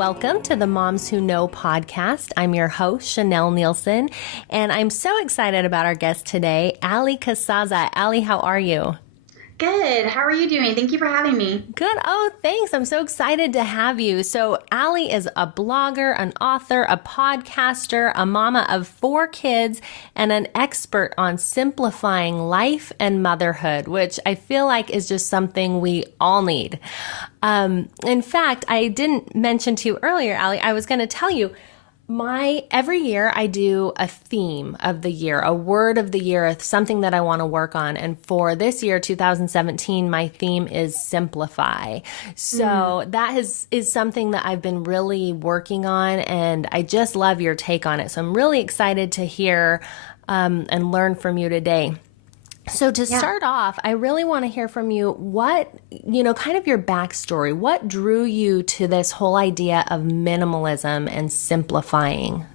welcome to the Moms Who Know podcast. I'm your host, Chanel Nielsen, and I'm so excited about our guest today, Allie Casazza. Allie, how are you? Good. How are you doing? Thank you for having me. Good. Oh, thanks. I'm so excited to have you. So Allie is a blogger, an author, a podcaster, a mama of 4 kids, and an expert on simplifying life and motherhood, which I feel like is just something we all need. In fact, I didn't mention to you earlier, Allie, I was going to tell you, every year I do a theme of the year, a word of the year, something that I want to work on. And for this year, 2017, my theme is simplify. So that is something that I've been really working on, and I just love your take on it. So I'm really excited to hear and learn from you today. So to start off, I really want to hear from you kind of your backstory. What drew you to this whole idea of minimalism and simplifying?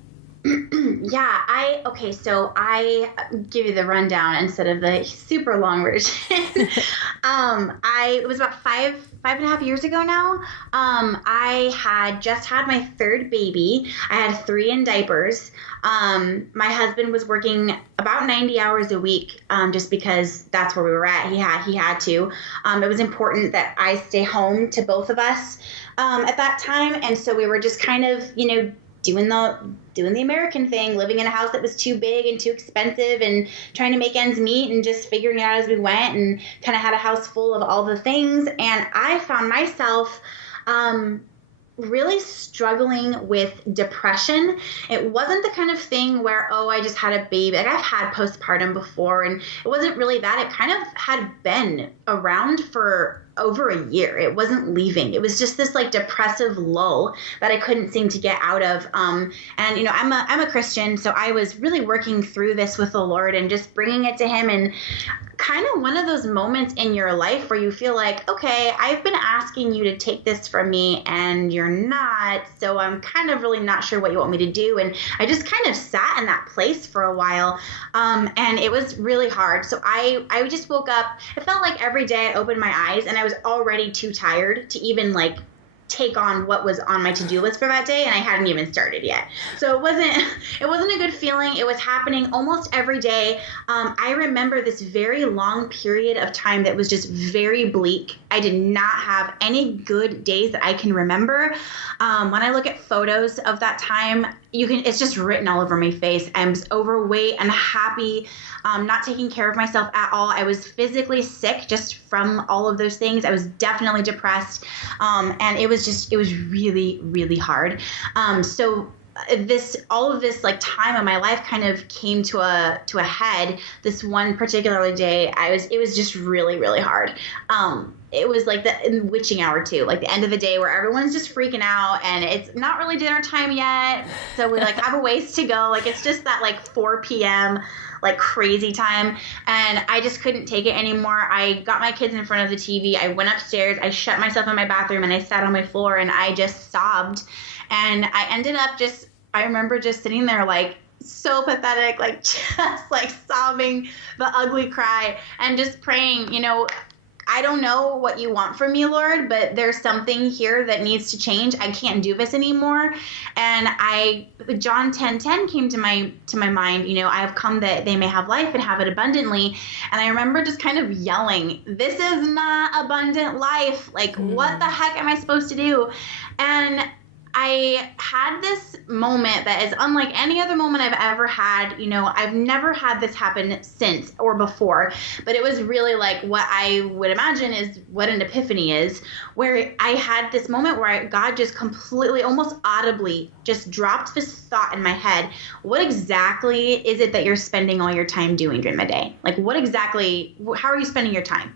So I give you the rundown instead of the super long version. It was about five and a half years ago now. I had just had my 3rd baby. I had 3 in diapers. My husband was working about 90 hours a week, just because that's where we were at. He had to. It was important that I stay home to both of us, at that time. And so we were just kind of, doing the American thing, living in a house that was too big and too expensive and trying to make ends meet and just figuring it out as we went, and kind of had a house full of all the things. And I found myself really struggling with depression. It wasn't the kind of thing where, I just had a baby. Like, I've had postpartum before, and it wasn't really that. It kind of had been around for over a year. It wasn't leaving. It was just this depressive lull that I couldn't seem to get out of. I'm a Christian, so I was really working through this with the Lord and just bringing it to Him, and kind of one of those moments in your life where you feel like, okay, I've been asking you to take this from me and you're not, so I'm kind of really not sure what you want me to do. And I just kind of sat in that place for a while, and it was really hard. So I just woke up. It felt like every day I opened my eyes and I was already too tired to even take on what was on my to-do list for that day, and I hadn't even started yet. So it wasn't a good feeling. It was happening almost every day. I remember this very long period of time that was just very bleak. I did not have any good days that I can remember. When I look at photos of that time, it's just written all over my face. I was overweight, unhappy, not taking care of myself at all. I was physically sick just from all of those things. I was definitely depressed. And it was really, really hard. So all of this time of my life kind of came to a head. This one particular day, it was just really, really hard. It was like the witching hour too, like the end of the day where everyone's just freaking out and it's not really dinner time yet. So we have a ways to go. It's just that 4 p.m. crazy time. And I just couldn't take it anymore. I got my kids in front of the TV. I went upstairs. I shut myself in my bathroom and I sat on my floor and I just sobbed. And I ended up I remember just sitting there so pathetic, just sobbing the ugly cry and just praying, I don't know what you want from me, Lord, but there's something here that needs to change. I can't do this anymore. And John 10:10 came to my mind. I have come that they may have life and have it abundantly. And I remember just kind of yelling, this is not abundant life. What the heck am I supposed to do? And I had this moment that is unlike any other moment I've ever had. I've never had this happen since or before, but it was really what I would imagine is what an epiphany is, where I had this moment where God just completely, almost audibly, just dropped this thought in my head. What exactly is it that you're spending all your time doing during the day? How are you spending your time?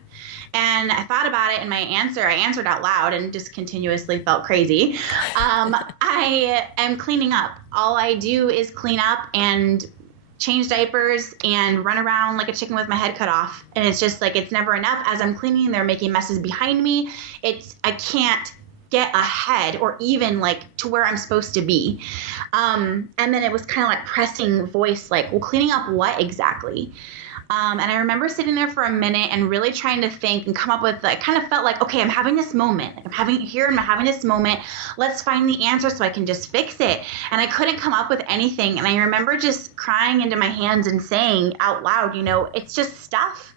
And I thought about it, and I answered out loud and just continuously felt crazy. I am cleaning up. All I do is clean up and change diapers and run around like a chicken with my head cut off. And it's just it's never enough. As I'm cleaning, they're making messes behind me. I can't get ahead or even to where I'm supposed to be. And then it was kind of pressing voice, well, cleaning up what exactly? And I remember sitting there for a minute and really trying to think and come up with, I kind of felt like, okay, I'm having this moment. I'm having this moment. Let's find the answer so I can just fix it. And I couldn't come up with anything. And I remember just crying into my hands and saying out loud, it's just stuff.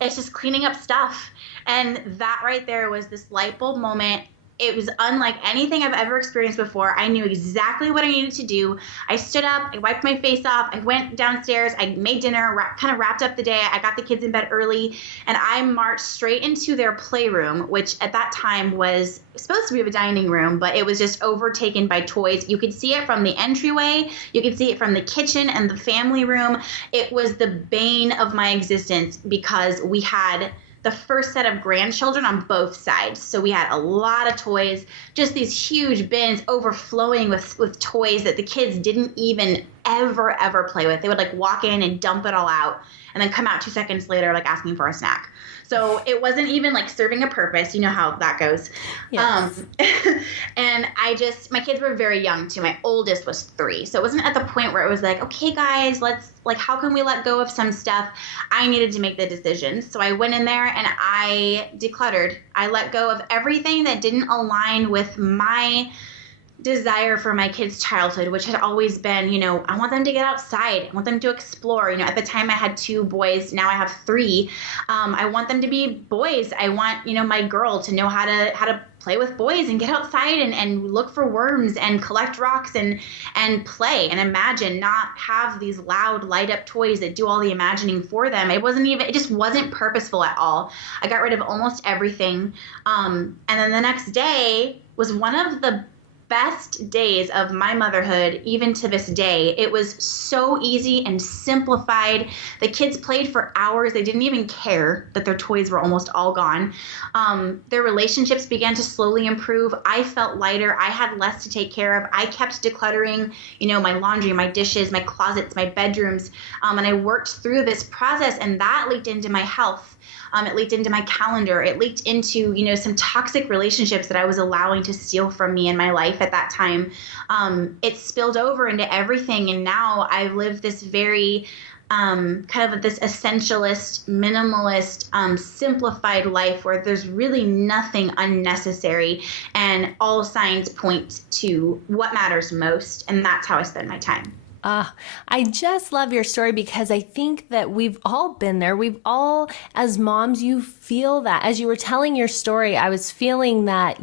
It's just cleaning up stuff. And that right there was this light bulb moment. It was unlike anything I've ever experienced before. I knew exactly what I needed to do. I stood up, I wiped my face off, I went downstairs, I made dinner, kind of wrapped up the day. I got the kids in bed early, and I marched straight into their playroom, which at that time was supposed to be a dining room, but it was just overtaken by toys. You could see it from the entryway. You could see it from the kitchen and the family room. It was the bane of my existence because we had the first set of grandchildren on both sides. So we had a lot of toys, just these huge bins overflowing with toys that the kids didn't even ever play with. They would like walk in and dump it all out and then come out 2 seconds later like asking for a snack. So it wasn't even like serving a purpose. You know how that goes. Yes. And my kids were very young too. My oldest was 3. So it wasn't at the point where it was like, okay, guys, how can we let go of some stuff? I needed to make the decision. So I went in there and I decluttered. I let go of everything that didn't align with my desire for my kids' childhood, which had always been, I want them to get outside. I want them to explore. At the time I had 2 boys. Now I have 3. I want them to be boys. I want, my girl to know how to play with boys and get outside and look for worms and collect rocks and play and imagine, not have these loud light up toys that do all the imagining for them. It just wasn't purposeful at all. I got rid of almost everything. And then the next day was one of the best days of my motherhood, even to this day. It was so easy and simplified. The kids played for hours. They didn't even care that their toys were almost all gone. Their relationships began to slowly improve. I felt lighter. I had less to take care of. I kept decluttering, my laundry, my dishes, my closets, my bedrooms. And I worked through this process, and that leaked into my health. It leaked into my calendar. It leaked into, some toxic relationships that I was allowing to steal from me in my life at that time. It spilled over into everything. And now I live this very kind of this essentialist, minimalist, simplified life where there's really nothing unnecessary and all signs point to what matters most. And that's how I spend my time. I just love your story because I think that we've all been there. We've all, as moms, you feel that. As you were telling your story, I was feeling that,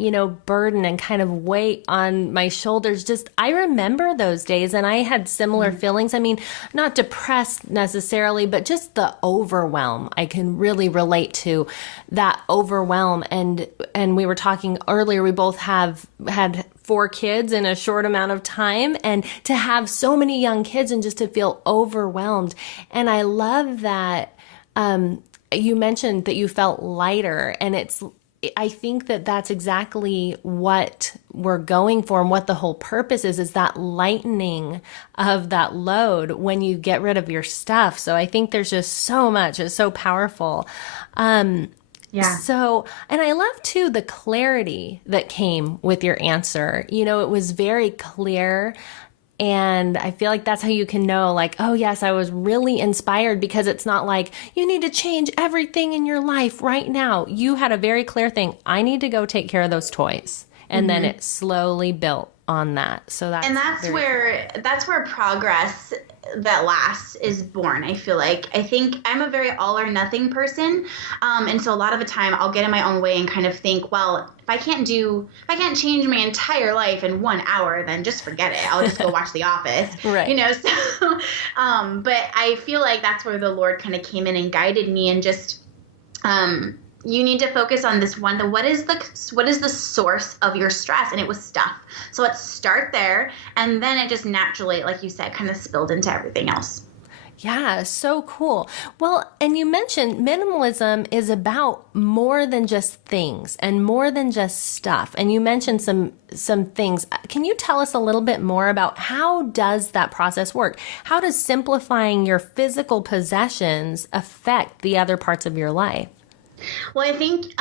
burden and kind of weight on my shoulders. I remember those days and I had similar feelings. I mean, not depressed necessarily, but just the overwhelm. I can really relate to that overwhelm. And we were talking earlier, we both had 4 kids in a short amount of time, and to have so many young kids and just to feel overwhelmed. And I love that you mentioned that you felt lighter, and I think that that's exactly what we're going for and what the whole purpose is that lightening of that load when you get rid of your stuff. So I think there's just so much. It's so powerful. Yeah. So, and I love too the clarity that came with your answer. It was very clear. And I feel like that's how you can know, like, oh yes, I was really inspired, because it's not like you need to change everything in your life right now. You had a very clear thing. I need to go take care of those toys. And then it slowly built on that. So that's where progress that lasts is born. I feel like, I think I'm a very all or nothing person. And so a lot of the time I'll get in my own way and kind of think, well, if I can't change my entire life in 1 hour, then just forget it. I'll just go watch The Office. Right. So, but I feel like that's where the Lord kind of came in and guided me and just, you need to focus on this one. What is the source of your stress? And it was stuff. So let's start there. And then it just naturally, like you said, kind of spilled into everything else. Yeah, so cool. Well, and you mentioned minimalism is about more than just things and more than just stuff. And you mentioned some things. Can you tell us a little bit more about how does that process work? How does simplifying your physical possessions affect the other parts of your life? Well, I think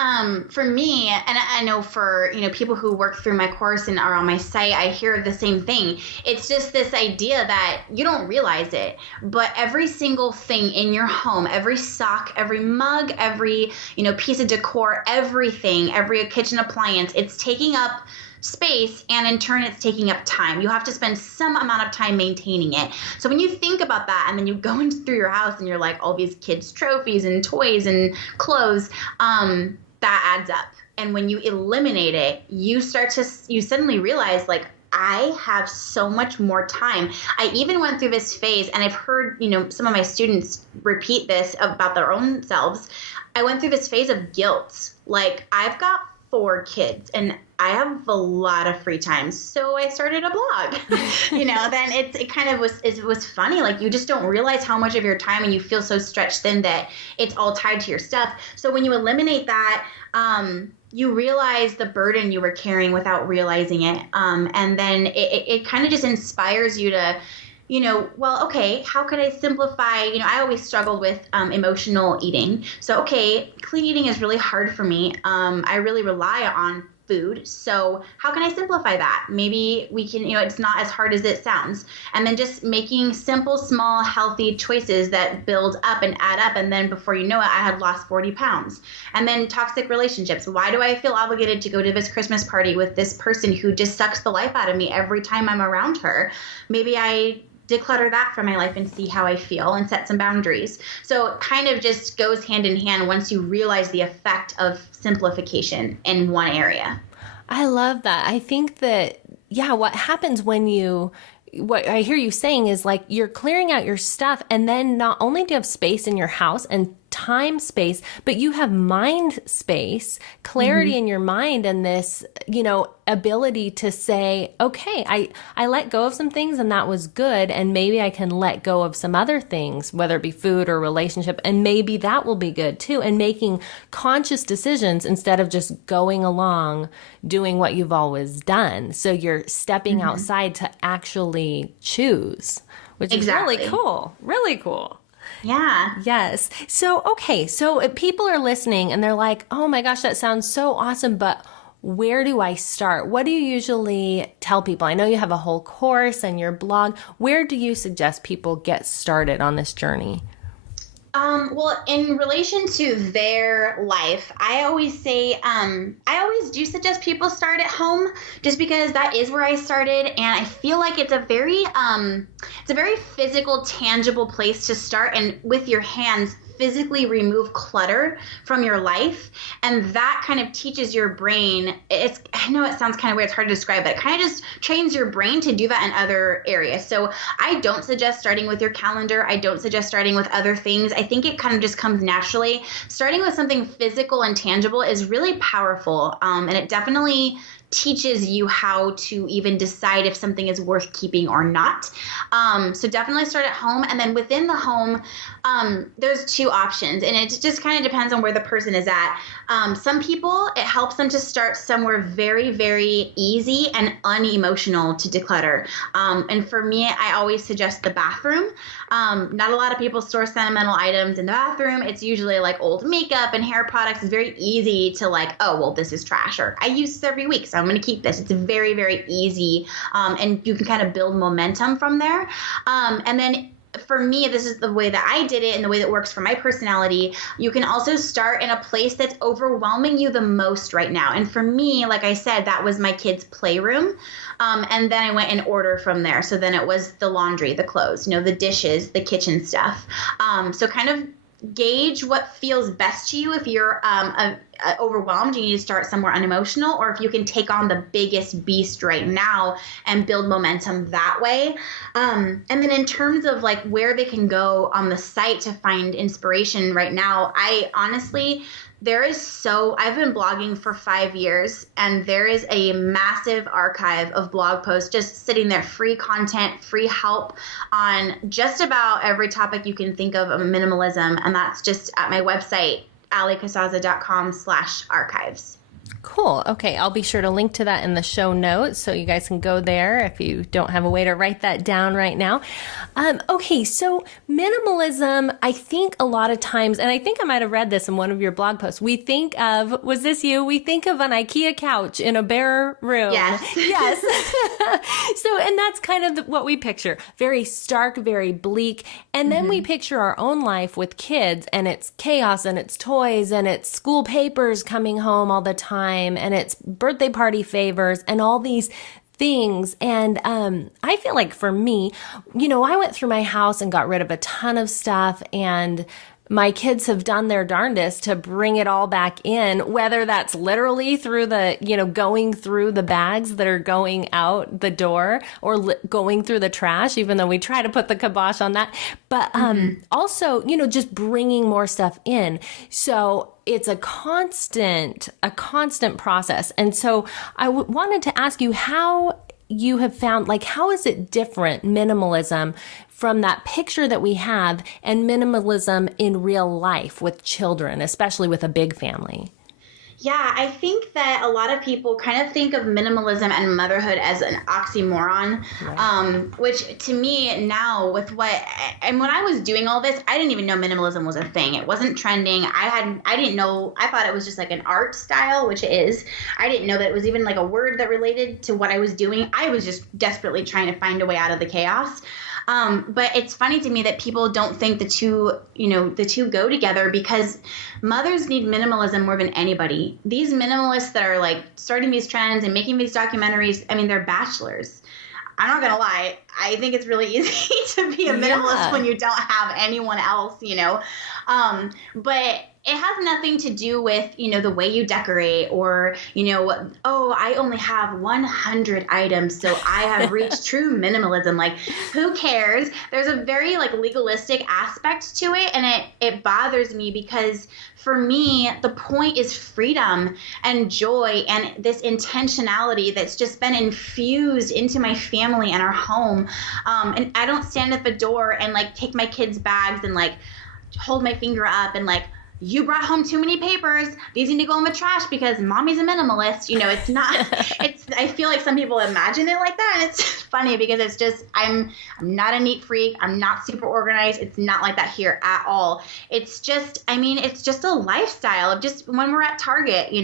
for me, and I know for people who work through my course and are on my site, I hear the same thing. It's just this idea that you don't realize it, but every single thing in your home, every sock, every mug, every piece of decor, everything, every kitchen appliance, it's taking up space, and in turn it's taking up time. You have to spend some amount of time maintaining it. So when you think about that, and then you go through your house and you're like, all these kids' trophies and toys and clothes, that adds up. And when you eliminate it, you suddenly realize, like, I have so much more time. I even went through this phase, and I've heard, some of my students repeat this about their own selves. I went through this phase of guilt. Like, I've got 4 kids and I have a lot of free time, so I started a blog. Then it kind of was funny. Like, you just don't realize how much of your time, and you feel so stretched thin that it's all tied to your stuff. So when you eliminate that, you realize the burden you were carrying without realizing it. And then it kind of just inspires you to, well, okay, how could I simplify? I always struggled with emotional eating. So, okay, clean eating is really hard for me. I really rely on food. So how can I simplify that? Maybe we can, it's not as hard as it sounds. And then just making simple, small, healthy choices that build up and add up. And then before you know it, I had lost 40 pounds. And then toxic relationships. Why do I feel obligated to go to this Christmas party with this person who just sucks the life out of me every time I'm around her? Maybe I declutter that from my life and see how I feel and set some boundaries. So it kind of just goes hand in hand once you realize the effect of simplification in one area. I love that. I think that, what happens when what I hear you saying is, like, you're clearing out your stuff, and then not only do you have space in your house and time space, but you have mind space, clarity in your mind, and this, ability to say, okay, I let go of some things and that was good. And maybe I can let go of some other things, whether it be food or relationship, and maybe that will be good too. And making conscious decisions instead of just going along doing what you've always done. So you're stepping outside to actually choose, which is really cool. Really cool. Yeah. Yes. So, okay. So if people are listening and they're like, oh my gosh, that sounds so awesome, but where do I start? What do you usually tell people? I know you have a whole course and your blog. Where do you suggest people get started on this journey? Well, in relation to their life, I always say, I always do suggest people start at home, just because that is where I started. And I feel like it's a very physical, tangible place to start, and with your hands, physically remove clutter from your life. And that kind of teaches your brain. I know it sounds kind of weird. It's hard to describe, but it kind of just trains your brain to do that in other areas. So I don't suggest starting with your calendar. I don't suggest starting with other things. I think it kind of just comes naturally. Starting with something physical and tangible is really powerful. And it definitely teaches you how to even decide if something is worth keeping or not. So definitely start at home. And then within the home, there's 2 options, and it just kind of depends on where the person is at. Some people, it helps them to start somewhere very, very easy and unemotional to declutter. And for me, I always suggest the bathroom. Not a lot of people store sentimental items in the bathroom. It's usually like old makeup and hair products. It's very easy to like, oh, well, this is trash, or I use this every week, so I'm going to keep this. It's very, very easy. And you can kind of build momentum from there. And then for me, this is the way that I did it and the way that works for my personality. You can also start in a place that's overwhelming you the most right now. And for me, like I said, that was my kids' playroom. And then I went in order from there. So then it was the laundry, the clothes, the dishes, the kitchen stuff. So kind of gauge what feels best to you. If you're overwhelmed, you need to start somewhere unemotional, or if you can take on the biggest beast right now and build momentum that way. And then in terms of like where they can go on the site to find inspiration right now, I honestly, I've been blogging for 5 years, and there is a massive archive of blog posts just sitting there, free content, free help on just about every topic you can think of minimalism. And that's just at my website, alliecasazza.com/archives. Cool. Okay, I'll be sure to link to that in the show notes so you guys can go there if you don't have a way to write that down right now. Okay, so minimalism, I think a lot of times, and I think I might have read this in one of your blog posts, we think of, was this you? We think of an IKEA couch in a bare room. Yes. Yes. So, and that's kind of what we picture. Very stark, very bleak. And then we picture our own life with kids, and it's chaos, and it's toys, and it's school papers coming home all the time, and it's birthday party favors, and all these things. And I feel like for me, I went through my house and got rid of a ton of stuff, and my kids have done their darndest to bring it all back in, whether that's literally through the, going through the bags that are going out the door, or going through the trash, even though we try to put the kibosh on that. But also, just bringing more stuff in. So it's a constant process. And so I wanted to ask you how you have found, how is it different, minimalism, from that picture that we have, and minimalism in real life with children, especially with a big family? Yeah, I think that a lot of people kind of think of minimalism and motherhood as an oxymoron, right. Which to me now and when I was doing all this, I didn't even know minimalism was a thing. It wasn't trending. I didn't know, I thought it was just like an art style, which it is. I didn't know that it was even like a word that related to what I was doing. I was just desperately trying to find a way out of the chaos. But it's funny to me that people don't think the two go together, because mothers need minimalism more than anybody. These minimalists that are starting these trends and making these documentaries, I mean, they're bachelors. I'm not going to lie. I think it's really easy to be a minimalist when you don't have anyone else, but it has nothing to do with, the way you decorate, or, I only have 100 items, so I have reached true minimalism. Who cares? There's a very legalistic aspect to it, and it bothers me, because for me, the point is freedom and joy and this intentionality that's just been infused into my family and our home. And I don't stand at the door and take my kids' bags and hold my finger up and you brought home too many papers. These need to go in the trash because mommy's a minimalist. It's not, I feel like some people imagine it like that. And it's funny because it's just, I'm not a neat freak. I'm not super organized. It's not like that here at all. It's just, it's just a lifestyle of just when we're at Target,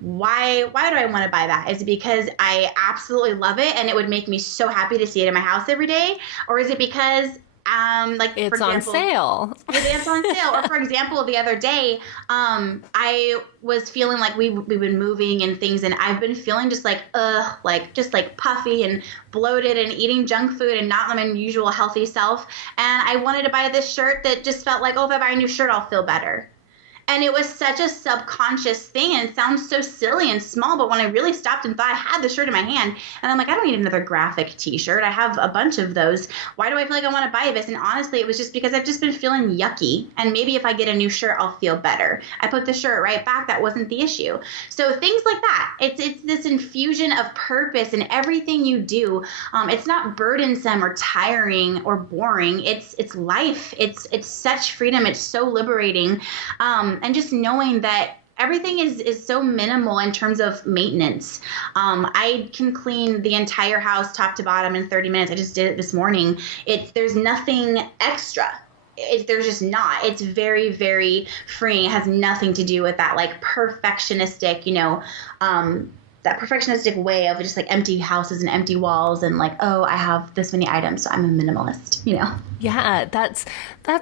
why do I want to buy that? Is it because I absolutely love it and it would make me so happy to see it in my house every day? Or is it because it's on sale. It's on sale. Or for example, the other day, I was feeling like we've been moving and things, and I've been feeling just puffy and bloated and eating junk food and not my usual healthy self. And I wanted to buy this shirt that just felt like, if I buy a new shirt, I'll feel better. And it was such a subconscious thing, and it sounds so silly and small, but when I really stopped and thought, I had the shirt in my hand, and I'm like, I don't need another graphic t-shirt. I have a bunch of those. Why do I feel like I want to buy this? And honestly, it was just because I've just been feeling yucky, and maybe if I get a new shirt, I'll feel better. I put the shirt right back. That wasn't the issue. So things like that. It's this infusion of purpose in everything you do. It's not burdensome or tiring or boring. It's life. It's such freedom. It's so liberating. And just knowing that everything is so minimal in terms of maintenance. I can clean the entire house top to bottom in 30 minutes. I just did it this morning. There's nothing extra. There's just not. It's very, very freeing. It has nothing to do with that perfectionistic, that perfectionistic way of just empty houses and empty walls and I have this many items, so I'm a minimalist, Yeah, that's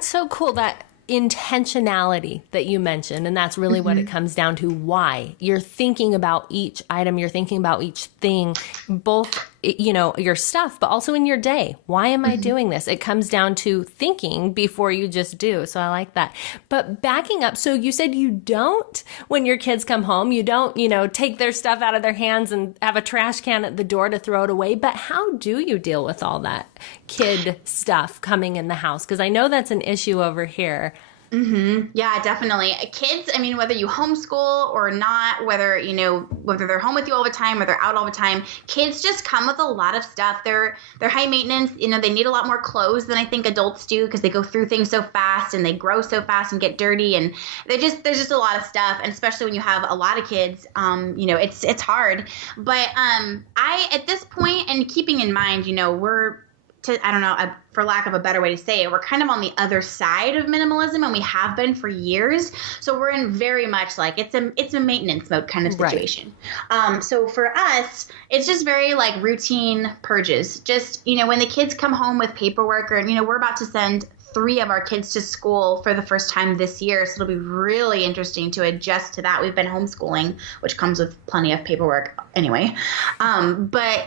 so cool. That intentionality that you mentioned, and that's really what it comes down to. Why you're thinking about each item, you're thinking about each thing, both your stuff, but also in your day. Why am I doing this? It comes down to thinking before you just do. So I like that. But backing up, so you said you don't, when your kids come home, you don't, take their stuff out of their hands and have a trash can at the door to throw it away. But how do you deal with all that kid stuff coming in the house? Because I know that's an issue over here. Yeah, definitely. Kids, I mean, whether you homeschool or not, whether they're home with you all the time or they're out all the time, kids just come with a lot of stuff. They're high maintenance. They need a lot more clothes than I think adults do because they go through things so fast and they grow so fast and get dirty, and there's just a lot of stuff. And especially when you have a lot of kids, it's hard. But I at this point, and keeping in mind, I don't know, for lack of a better way to say it, we're kind of on the other side of minimalism, and we have been for years. So we're in very much like it's a maintenance mode kind of situation. Right. So for us, it's just very like routine purges. Just, when the kids come home with paperwork, or, we're about to send 3 of our kids to school for the first time this year. So it'll be really interesting to adjust to that. We've been homeschooling, which comes with plenty of paperwork anyway. But,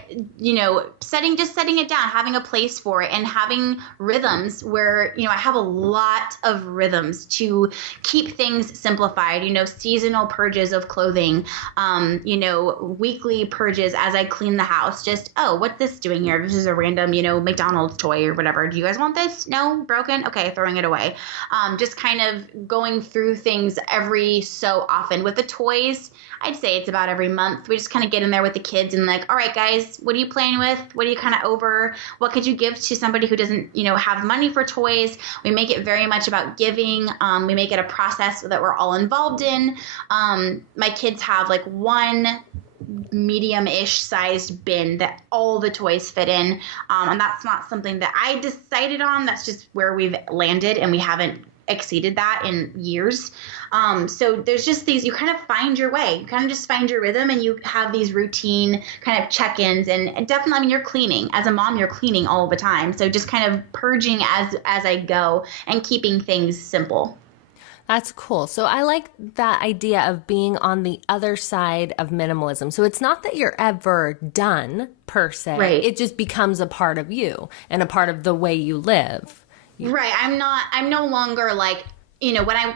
setting it down, having a place for it, and having rhythms where, I have a lot of rhythms to keep things simplified, seasonal purges of clothing, weekly purges as I clean the house. Just, what's this doing here? This is a random, McDonald's toy or whatever. Do you guys want this? No? Broken? Okay, throwing it away. Just kind of going through things every so often. With the toys, I'd say it's about every month. We just kind of get in there with the kids and like, all right, guys, what are you playing with? What are you kind of over? What could you give to somebody who doesn't, have money for toys? We make it very much about giving. We make it a process that we're all involved in. My kids have like one medium-ish sized bin that all the toys fit in. And that's not something that I decided on. That's just where we've landed, and we haven't exceeded that in years. So there's just these, you kind of find your way. You kind of just find your rhythm, and you have these routine kind of check-ins. And definitely, I mean, you're cleaning. As a mom, you're cleaning all the time. So just kind of purging as I go and keeping things simple. That's cool. So I like that idea of being on the other side of minimalism. So it's not that you're ever done per se. Right. It just becomes a part of you and a part of the way you live. Right. I'm no longer like,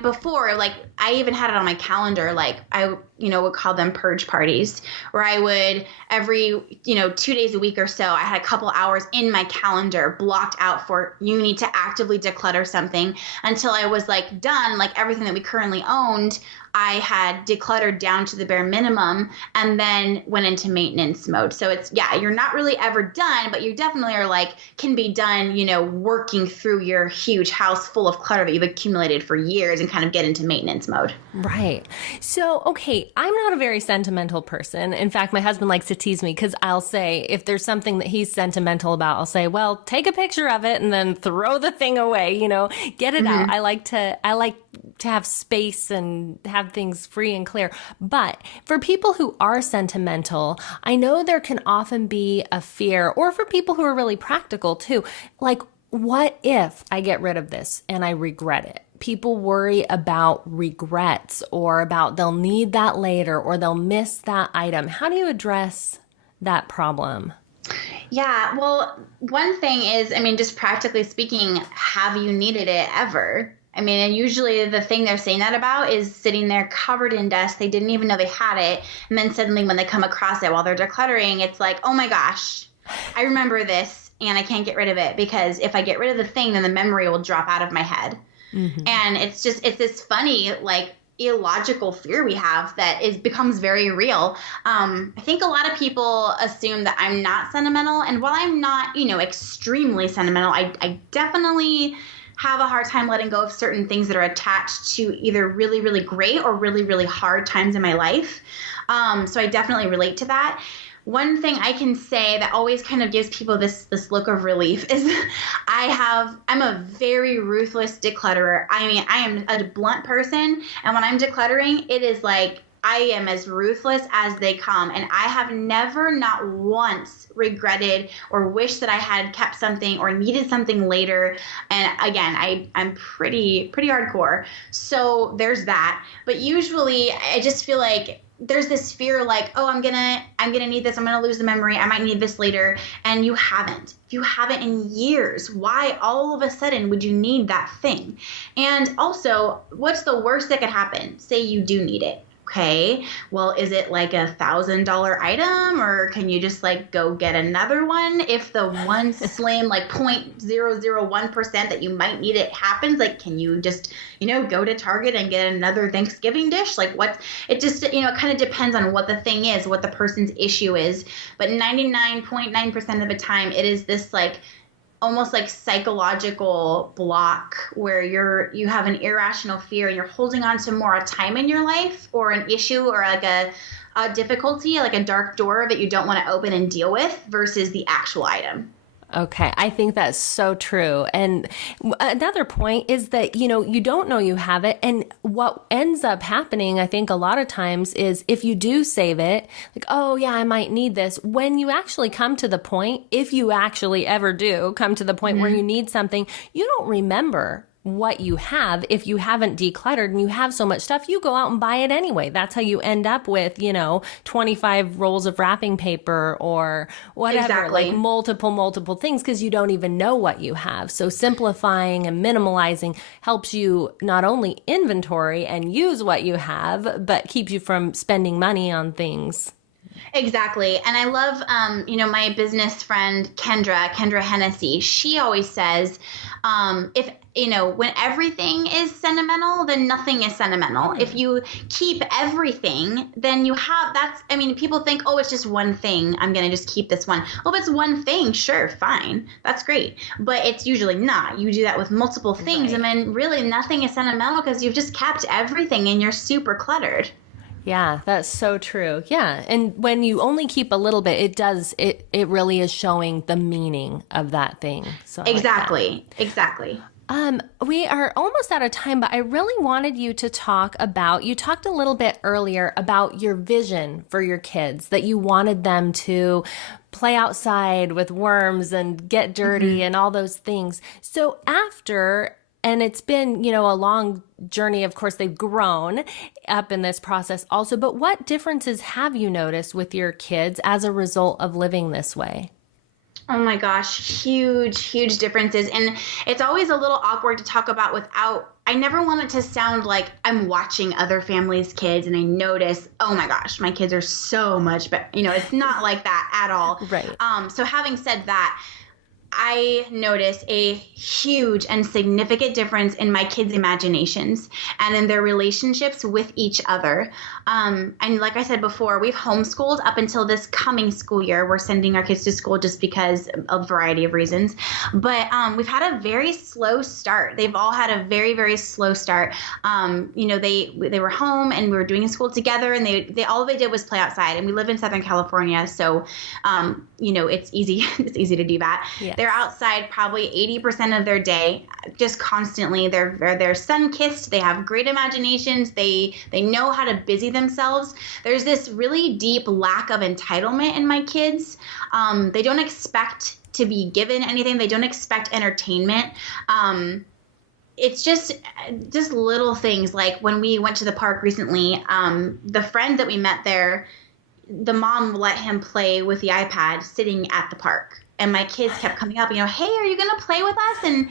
before, like I even had it on my calendar, like I, would call them purge parties, where I would every, 2 days a week or so, I had a couple hours in my calendar blocked out for you need to actively declutter something, until I was like done, like everything that we currently owned, I had decluttered down to the bare minimum and then went into maintenance mode. So it's, you're not really ever done, but you definitely are like, can be done, working through your huge house full of clutter that you've accumulated for years and kind of get into maintenance mode. Right. So, okay, I'm not a very sentimental person. In fact, my husband likes to tease me because I'll say, if there's something that he's sentimental about, I'll say, well, take a picture of it and then throw the thing away, get it out. I like to have space and have things free and clear. But for people who are sentimental, I know there can often be a fear, or for people who are really practical too, like, what if I get rid of this and I regret it? People worry about regrets, or about they'll need that later, or they'll miss that item. How do you address that problem? Yeah, well, one thing is, just practically speaking, have you needed it ever? And usually the thing they're saying that about is sitting there covered in dust. They didn't even know they had it. And then suddenly when they come across it while they're decluttering, it's like, oh my gosh, I remember this and I can't get rid of it, because if I get rid of the thing, then the memory will drop out of my head. Mm-hmm. And it's this funny, like, illogical fear we have that becomes very real. I think a lot of people assume that I'm not sentimental. And while I'm not, extremely sentimental, I definitely have a hard time letting go of certain things that are attached to either really, really great or really, really hard times in my life. So I definitely relate to that. One thing I can say that always kind of gives people this look of relief is I'm a very ruthless declutterer. I am a blunt person, and when I'm decluttering, it is like I am as ruthless as they come, and I have never, not once, regretted or wished that I had kept something or needed something later. And again, I'm pretty hardcore. So there's that. But usually I just feel like there's this fear, like, oh, I'm gonna need this. I'm gonna lose the memory. I might need this later. And you haven't. You haven't in years. Why all of a sudden would you need that thing? And also, what's the worst that could happen? Say you do need it. okay, well, is it like $1,000 item, or can you just like go get another one? If the one slim like 0.001% that you might need it happens, like, can you just, go to Target and get another Thanksgiving dish? Like it just, it kind of depends on what the thing is, what the person's issue is. But 99.9% of the time, it is this like almost like psychological block where you have an irrational fear and you're holding on to more a time in your life or an issue or like a difficulty, like a dark door that you don't want to open and deal with versus the actual item. Okay, I think that's so true. And another point is that, you don't know you have it. And what ends up happening, I think a lot of times is if you do save it, like, oh yeah, I might need this. When you actually come to the point, if you actually ever do come to the point where you need something, you don't remember what you have. If you haven't decluttered and you have so much stuff, you go out and buy it anyway. That's how you end up with, 25 rolls of wrapping paper or whatever, Exactly. like multiple things, because you don't even know what you have. So simplifying and minimalizing helps you not only inventory and use what you have, but keeps you from spending money on things. Exactly. And I love, my business friend, Kendra Hennessy, she always says, if, when everything is sentimental, then nothing is sentimental. If you keep everything, then people think, oh, it's just one thing. I'm going to just keep this one. Well, if it's one thing, sure, fine. That's great. But it's usually not. You do that with multiple things. Right. And then really nothing is sentimental because you've just kept everything and you're super cluttered. Yeah, that's so true. Yeah. And when you only keep a little bit, it really is showing the meaning of that thing. So Exactly. We are almost out of time, but I really wanted you to you talked a little bit earlier about your vision for your kids, that you wanted them to play outside with worms and get dirty and all those things. So and it's been, a long journey. Of course, they've grown up in this process also. But what differences have you noticed with your kids as a result of living this way? Oh my gosh, huge differences. And it's always a little awkward to talk about I never want it to sound like I'm watching other families' kids and I notice, oh my gosh, my kids are so much better. It's not like that at all. Right. So having said that, I notice a huge and significant difference in my kids' imaginations and in their relationships with each other. And like I said before, we've homeschooled up until this coming school year. We're sending our kids to school just because of a variety of reasons. But we've had a very slow start. They've all had a very, very slow start. They were home and we were doing school together, and they all they did was play outside. And we live in Southern California, so it's easy. It's easy to do that. Yes. They're outside probably 80% of their day, just constantly. They're sun-kissed. They have great imaginations. They know how to busy themselves. There's this really deep lack of entitlement in my kids. They don't expect to be given anything. They don't expect entertainment. It's just little things. Like when we went to the park recently, the friend that we met there, the mom let him play with the iPad sitting at the park. And my kids kept coming up, hey, are you going to play with us? And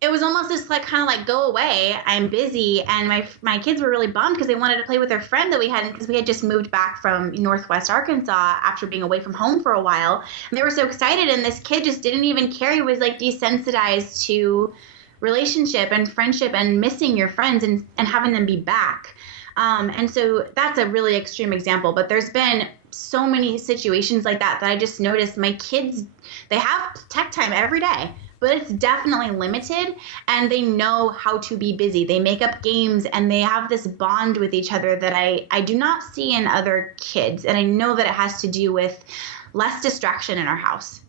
it was almost just like kind of like, go away, I'm busy. And my kids were really bummed because they wanted to play with their friend that we had, because we had just moved back from Northwest Arkansas after being away from home for a while. And they were so excited. And this kid just didn't even care. He was like desensitized to relationship and friendship and missing your friends and having them be back. And so that's a really extreme example. But there's been so many situations like that I just noticed my kids, they have tech time every day, but it's definitely limited, and they know how to be busy. They make up games and they have this bond with each other that I do not see in other kids. And I know that it has to do with less distraction in our house.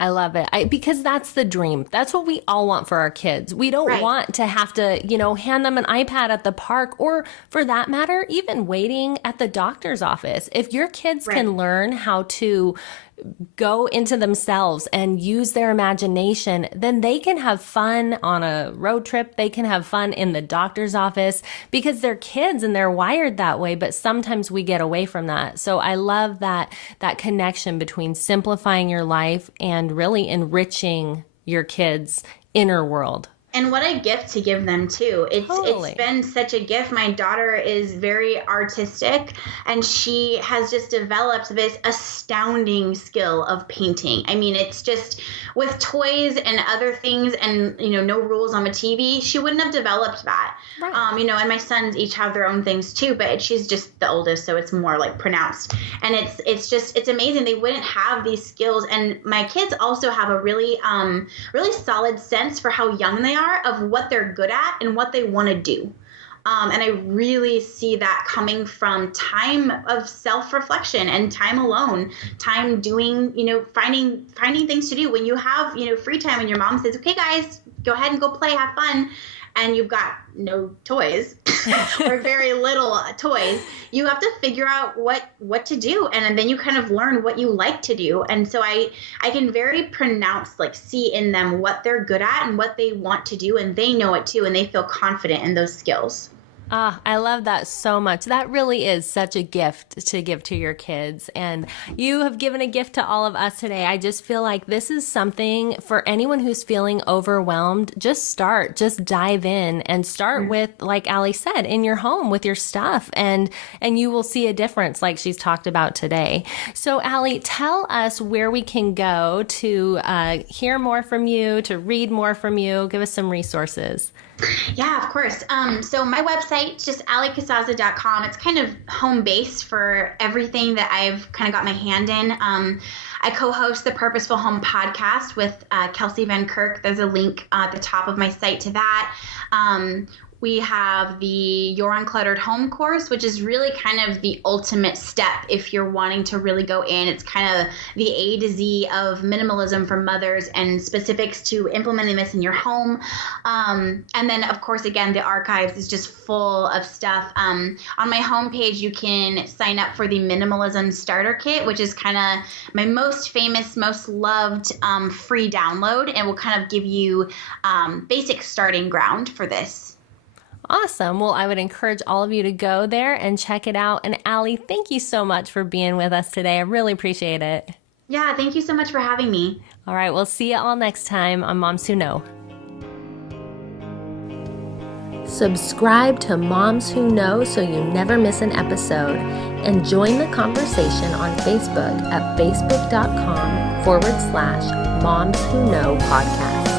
I love it. Because that's the dream. That's what we all want for our kids. We don't want to have to, hand them an iPad at the park, or for that matter, even waiting at the doctor's office. If your kids can learn how to go into themselves and use their imagination, then they can have fun on a road trip. They can have fun in the doctor's office because they're kids and they're wired that way. But sometimes we get away from that. So I love that connection between simplifying your life and really enriching your kids' inner world. And what a gift to give them too. Totally. It's been such a gift. My daughter is very artistic, and she has just developed this astounding skill of painting. I mean, it's just with toys and other things and, no rules on the TV, she wouldn't have developed that. Right. And my sons each have their own things too, but she's just the oldest, so it's more like pronounced. And it's amazing. They wouldn't have these skills. And my kids also have a really solid sense for how young they are, of what they're good at and what they want to do. And I really see that coming from time of self-reflection and time alone, time doing, finding things to do. When you have, free time and your mom says, okay, guys, go ahead and go play, have fun, and you've got no toys or very little toys, you have to figure out what to do. And then you kind of learn what you like to do. And so I can very pronounced, see in them what they're good at and what they want to do. And they know it too. And they feel confident in those skills. I love that so much. That really is such a gift to give to your kids. And you have given a gift to all of us today. I just feel like this is something for anyone who's feeling overwhelmed. Just dive in and start with, like Allie said, in your home with your stuff. And you will see a difference like she's talked about today. So Allie, tell us where we can go to hear more from you, to read more from you. Give us some resources. Yeah, of course. So my website, just alliecasazza.com. It's kind of home base for everything that I've kind of got my hand in. I co-host the Purposeful Home podcast with Kelsey Van Kirk. There's a link at the top of my site to that. We have the Your Uncluttered Home course, which is really kind of the ultimate step if you're wanting to really go in. It's kind of the A to Z of minimalism for mothers and specifics to implementing this in your home. And then, of course, again, the archives is just full of stuff. On my homepage, you can sign up for the Minimalism Starter Kit, which is kind of my most famous, most loved free download, and will kind of give you basic starting ground for this. Awesome. Well, I would encourage all of you to go there and check it out. And Allie, thank you so much for being with us today. I really appreciate it. Yeah, thank you so much for having me. All right, we'll see you all next time on Moms Who Know. Subscribe to Moms Who Know so you never miss an episode. And join the conversation on Facebook at facebook.com/Moms Who Know podcast.